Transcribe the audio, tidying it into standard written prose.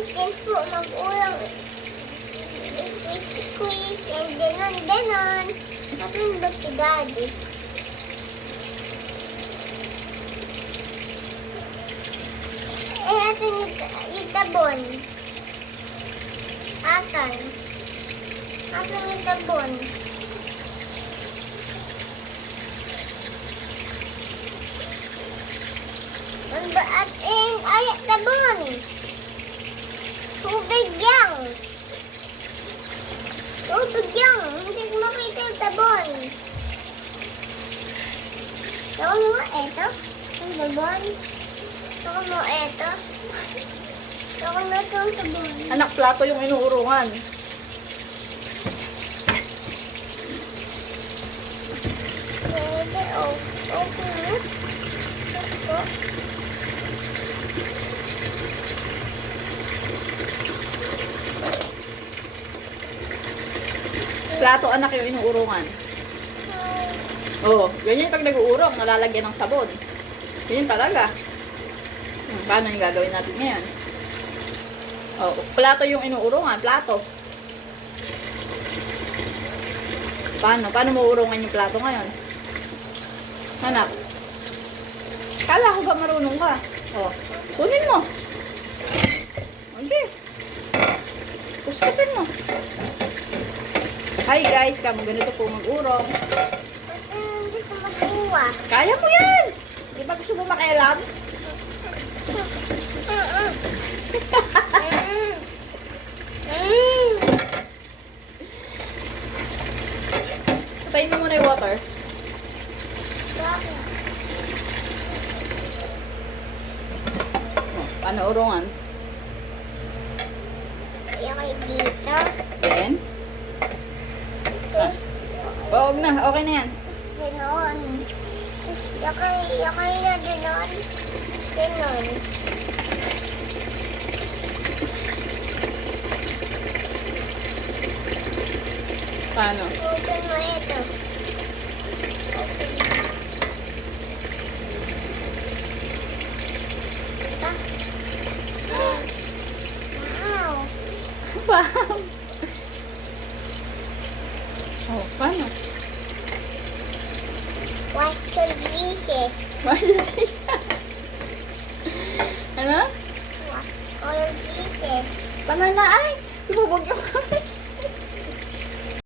natin po mag-ulang. Squeeze and ganon. Natin ba si Daddy? Atin yung tabon. Atin yung tabon. Ay, tabon. Tubig yan. Hindi ko makita yung tabon. Saka mo ito. Yung tabon. Saka mo ito. Saka mo ito yung tabon. Anak, plato yung inuurungan. Pwede, oh. Okay. Ito. Plato, anak, yung inuurungan. Oo, ganyan pag nag-uurong, nalalagyan ng sabon. Ganyan talaga. Paano yung gagawin natin ngayon? Oh, plato yung inuurungan, plato. Paano mo urungan yung plato ngayon? Anak, kala ko ba marunong ka? Oh, kunin mo. Okay. Kuskusin mo. Hi guys, kamo ganito po mag-urong. Hindi ko magawa. Kaya mo yan! Di ba gusto mo makialam? Patayin mo muna yung water. Oh, paano urungan? Okay dito. Then? Huwag na, okay na yan. Ganon. Yakay na ganon. Ganon. Paano? Open mo ito. Open. Wow. Wow! Oh, paano? Wash your dishes. Ano? Wash all dishes. Paano na ay? Ibubog yung kami.